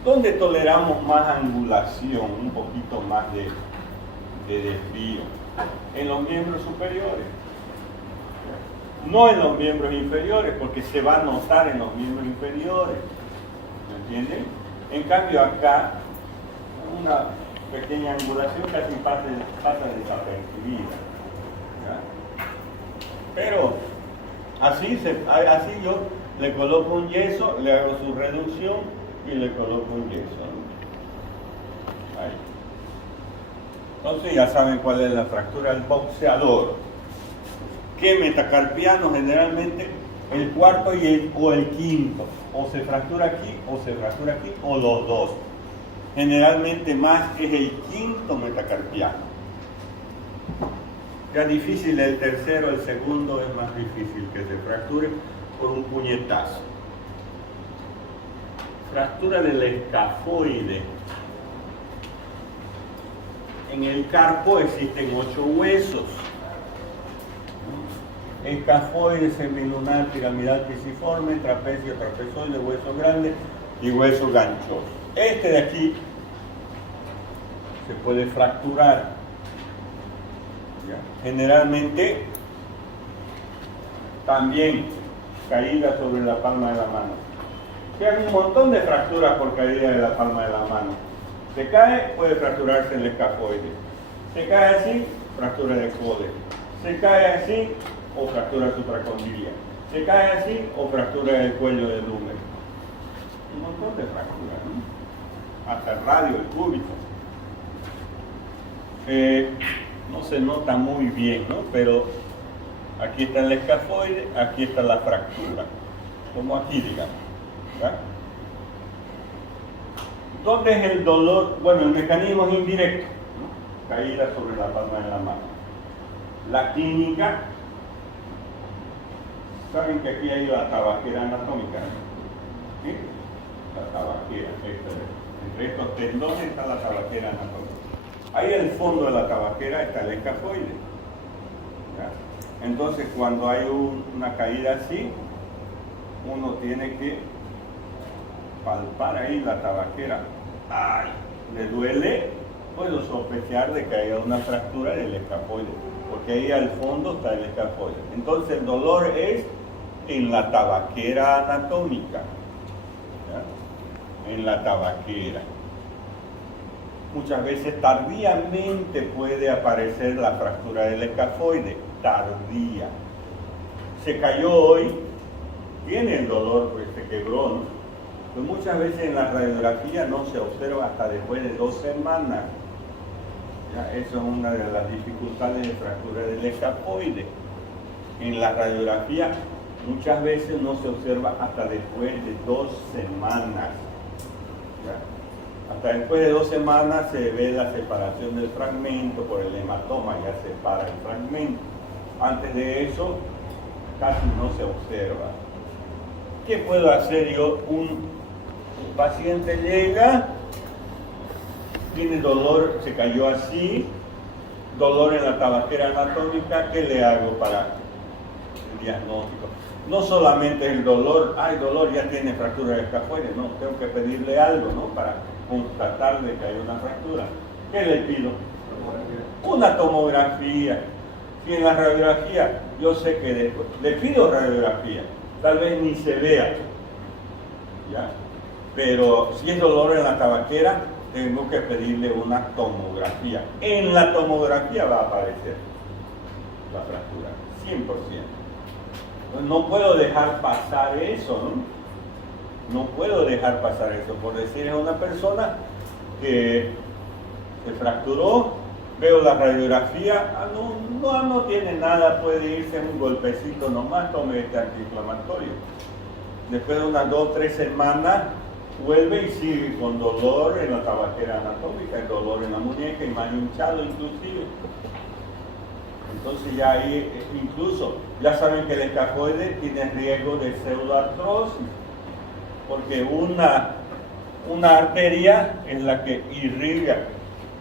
¿Dónde toleramos más angulación, un poquito más de desvío? En los miembros superiores. No en los miembros inferiores, porque se va a notar en los miembros inferiores. ¿Me entienden? En cambio acá, una pequeña angulación casi pasa desapercibida. ¿Ya? Pero así yo le coloco un yeso, le hago su reducción y le coloco un yeso. Ahí. Entonces ya saben cuál es la fractura del boxeador. ¿Qué metacarpiano? Generalmente el cuarto o el quinto. O se fractura aquí o se fractura aquí o los dos. Generalmente más es el quinto metacarpiano. Ya difícil el tercero, el segundo es más difícil que se fracture por un puñetazo. Fractura del escafoide. En el carpo existen 8 huesos. Escafoide, semilunar, piramidal, pisiforme, trapecio, trapezoide, hueso grande y hueso ganchoso. Este de aquí se puede fracturar. ¿Ya? Generalmente también caída sobre la palma de la mano. Se hay un montón de fracturas por caída de la palma de la mano. Se cae, puede fracturarse el escafoide. Se cae así, fractura de codo. Se cae así, o fractura supracondilia. Se cae así o fractura del cuello del húmero. Un montón de fracturas, ¿no? Hasta el radio, el cúbito. No se nota muy bien, ¿no? Pero aquí está el escafoide, aquí está la fractura. Como aquí, digamos. ¿Ya? ¿Dónde es el dolor? Bueno, el mecanismo es indirecto, ¿no? Caída sobre la palma de la mano. La clínica. Saben que aquí hay la tabaquera anatómica, ¿sí? La tabaquera, entre estos tendones está la tabaquera anatómica. Ahí en el fondo de la tabaquera está el escafoide. ¿Ya? Entonces cuando hay una caída así, uno tiene que palpar ahí la tabaquera. ¡Ay! ¿Le duele? Puedo sospechar de que haya una fractura del escafoide, porque ahí al fondo está el escafoide. Entonces el dolor es en la tabaquera anatómica, ¿ya? En la tabaquera. Muchas veces tardíamente puede aparecer la fractura del escafoide, tardía. Se cayó hoy, tiene el dolor, pues se quebró, ¿no? Pues muchas veces en la radiografía no se observa hasta después de 2 semanas. ¿Ya? Eso es una de las dificultades de fractura del escafoide. En la radiografía muchas veces no se observa hasta después de 2 semanas. ¿Ya? Hasta después de 2 semanas se ve la separación del fragmento por el hematoma, ya separa el fragmento. Antes de eso casi no se observa. ¿Qué puedo hacer yo? Un paciente llega, tiene dolor, se cayó así, dolor en la tabaquera anatómica, ¿qué le hago para el diagnóstico? No solamente el dolor, hay dolor, ya tiene fractura de escafoide, no, tengo que pedirle algo, ¿no? Para constatarle que hay una fractura. ¿Qué le pido? Una tomografía. Si en la radiografía, yo sé que después, le pido radiografía, tal vez ni se vea, ¿ya? Pero si es dolor en la tabaquera, tengo que pedirle una tomografía. En la tomografía va a aparecer la fractura, 100%. No puedo dejar pasar eso, ¿no? No puedo dejar pasar eso. Por decir a una persona que se fracturó, veo la radiografía, no tiene nada, puede irse un golpecito nomás, tome este antiinflamatorio. Después de unas 2 o 3 semanas, vuelve y sigue con dolor en la tabaquera anatómica, el dolor en la muñeca y más hinchado inclusive. Entonces ya ahí, incluso, ya saben que el escafoide tiene riesgo de pseudoartrosis, porque una arteria es la que irriga,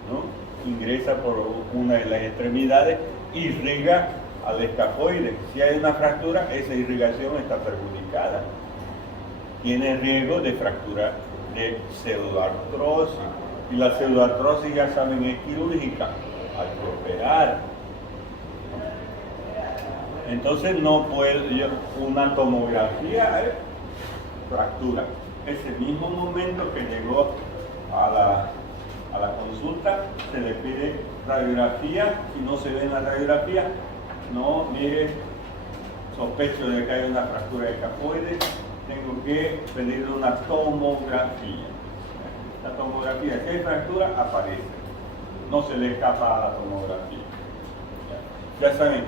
¿no? Ingresa por una de las extremidades, irriga al escafoide. Si hay una fractura, esa irrigación está perjudicada. Tiene riesgo de fractura de pseudoartrosis. Y la pseudoartrosis, ya saben, es quirúrgica, hay que operar. Entonces no puedo, una tomografía, fractura. Ese mismo momento que llegó a la consulta, se le pide radiografía. Si no se ve en la radiografía, no, mire, sospecho de que hay una fractura de escafoide, tengo que pedirle una tomografía. La tomografía, si hay fractura, aparece. No se le escapa a la tomografía. Ya saben,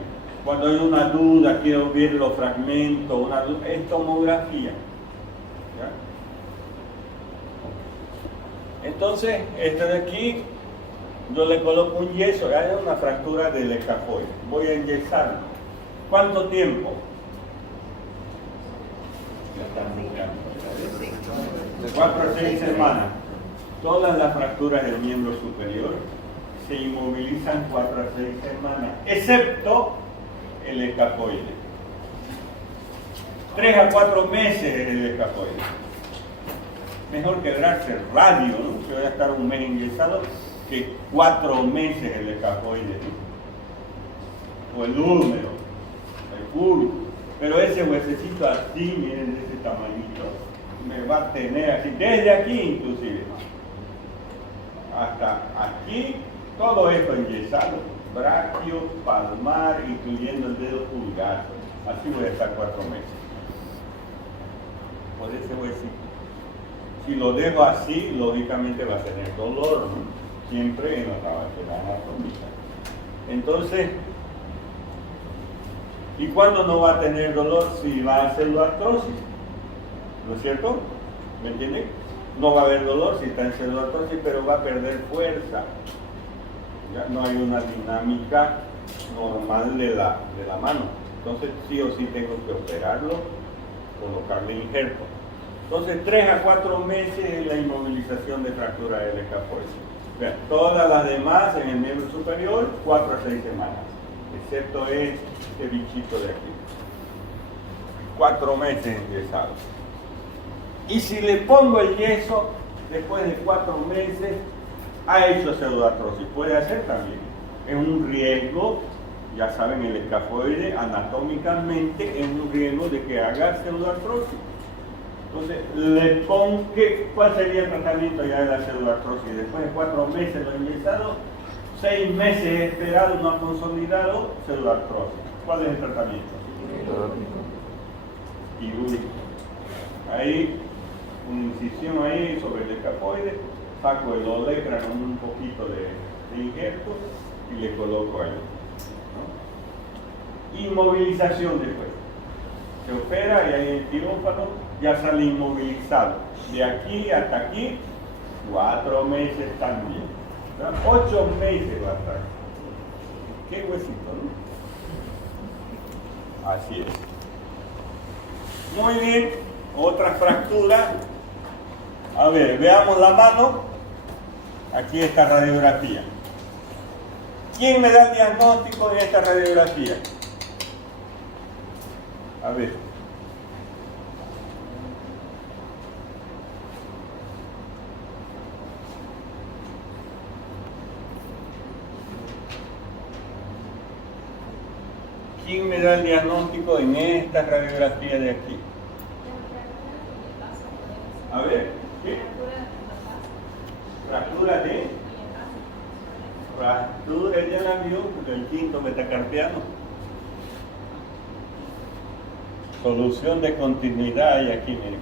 cuando hay una duda, quiero ver los fragmentos, una duda, es tomografía. ¿Ya? Entonces, este de aquí, yo le coloco un yeso, hay una fractura del escafoide. Voy a enyesarlo. ¿Cuánto tiempo? De 4 a 6 semanas. Todas las fracturas del miembro superior se inmovilizan 4 a 6 semanas, excepto el escafoide. 3 a 4 meses el escafoide. Mejor quebrarse el radio, ¿no? Que voy a estar un mes enyesado, que 4 meses el escafoide, ¿no? O el húmero, el curvo. Pero ese huesecito así, miren, de ese tamañito, me va a tener así, desde aquí inclusive, hasta aquí, todo esto enyesado, braquio, palmar, incluyendo el dedo pulgar. Así voy a estar 4 meses. Por ese huesito. Si lo dejo así, lógicamente va a tener dolor, ¿no? Siempre en la tabaquera anatómica. Entonces, ¿y cuándo no va a tener dolor? Si va a pseudoartrosis, ¿no es cierto? ¿Me entienden? No va a haber dolor si está en pseudoartrosis, pero va a perder fuerza. ¿Ya? No hay una dinámica normal de la mano. Entonces, sí o sí tengo que operarlo, colocarle injerto. Entonces, 3 a 4 meses es la inmovilización de fractura del escafoide. Vean, todas las demás en el miembro superior, 4 a 6 semanas, excepto este bichito de aquí. 4 meses enyesado. Y si le pongo el yeso, después de 4 meses, ha hecho pseudoartrosis. Puede hacer también. Es un riesgo, ya saben, el escafoide anatómicamente es un riesgo de que haga pseudoartrosis. Entonces, le pongo, ¿cuál sería el tratamiento ya de la pseudoartrosis? Después de 4 meses lo he enyesado, 6 meses esperado, no ha consolidado, pseudoartrosis. ¿Cuál es el tratamiento? Quirúrgico. Ahí una incisión ahí sobre el escafoide, saco el olecra con un poquito de injerto y le coloco ahí, ¿no? Inmovilización después. Se opera y ahí el quirófano ya sale inmovilizado. De aquí hasta aquí, 4 meses también. 8 meses va a estar. Qué huesito, ¿no? Así es. Muy bien, otra fractura. A ver, veamos la mano. Aquí está radiografía. ¿Quién me da el diagnóstico de esta radiografía? A ver. ¿Quién me da el diagnóstico en esta radiografía de aquí? A ver, ¿qué? Fractura de... Fractura, ya la vio, el quinto metacarpiano. Solución de continuidad hay aquí, miren.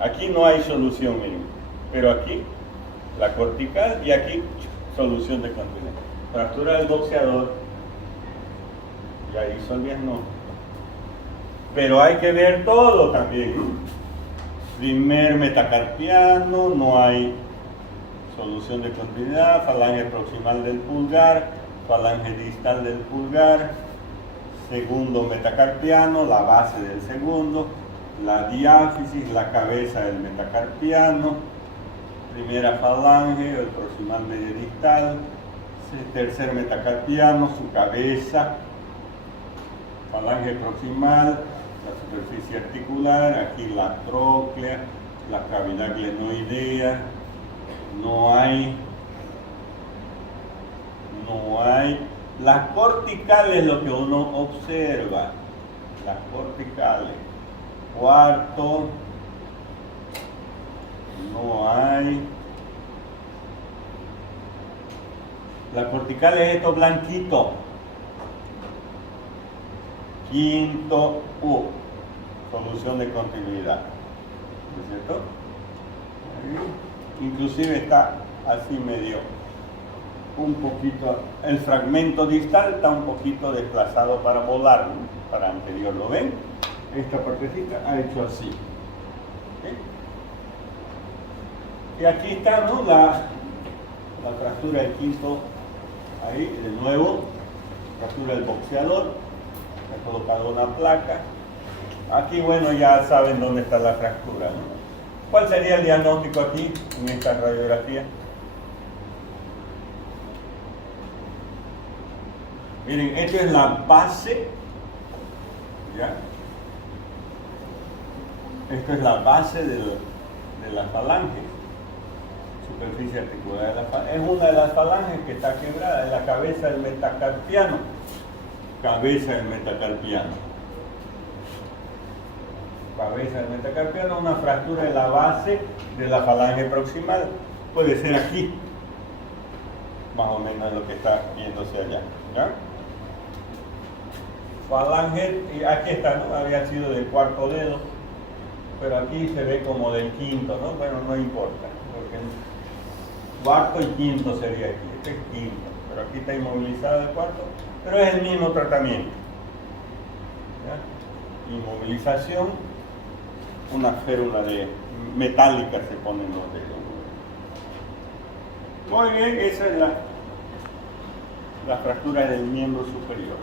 Aquí no hay solución, miren. Pero aquí, la cortical, y aquí, solución de continuidad. Fractura del boxeador. Ya hizo el diagnóstico. Pero hay que ver todo también, ¿no? Primer metacarpiano, no hay solución de continuidad, falange proximal del pulgar, falange distal del pulgar, segundo metacarpiano, la base del segundo, la diáfisis, la cabeza del metacarpiano, primera falange, el proximal medio distal, tercer metacarpiano, su cabeza, falange proximal, la superficie articular, aquí la tróclea, la cavidad glenoidea, no hay, las corticales lo que uno observa, las corticales, cuarto, no hay, la cortical es esto blanquito. Quinto U, solución de continuidad, ¿no es cierto? Inclusive está así medio, un poquito, el fragmento distal está un poquito desplazado para volar, ¿no? Para anterior, ¿lo ven? Esta partecita ha hecho así. ¿Sí? Y aquí está, ¿no? La fractura del quinto, ahí, de nuevo, fractura del boxeador. He colocado una placa. Aquí, bueno, ya saben dónde está la fractura, ¿no? ¿Cuál sería el diagnóstico aquí, en esta radiografía? Miren, esta es la base, ¿ya? Esta es la base de la falange, superficie articular de la falange. Es una de las falanges que está quebrada, es la cabeza del metacarpiano. Cabeza del metacarpiano. Cabeza del metacarpiano, una fractura de la base de la falange proximal. Puede ser aquí, más o menos lo que está viéndose allá, ¿ya? Falange, y aquí está, ¿no? Había sido del cuarto dedo, pero aquí se ve como del quinto, ¿no? Bueno, no importa, porque cuarto y quinto sería aquí, este es quinto, pero aquí está inmovilizado el cuarto. Pero es el mismo tratamiento. ¿Ya? Inmovilización, una férula metálica se pone en los dedos. Muy bien, esa es la fractura del miembro superior.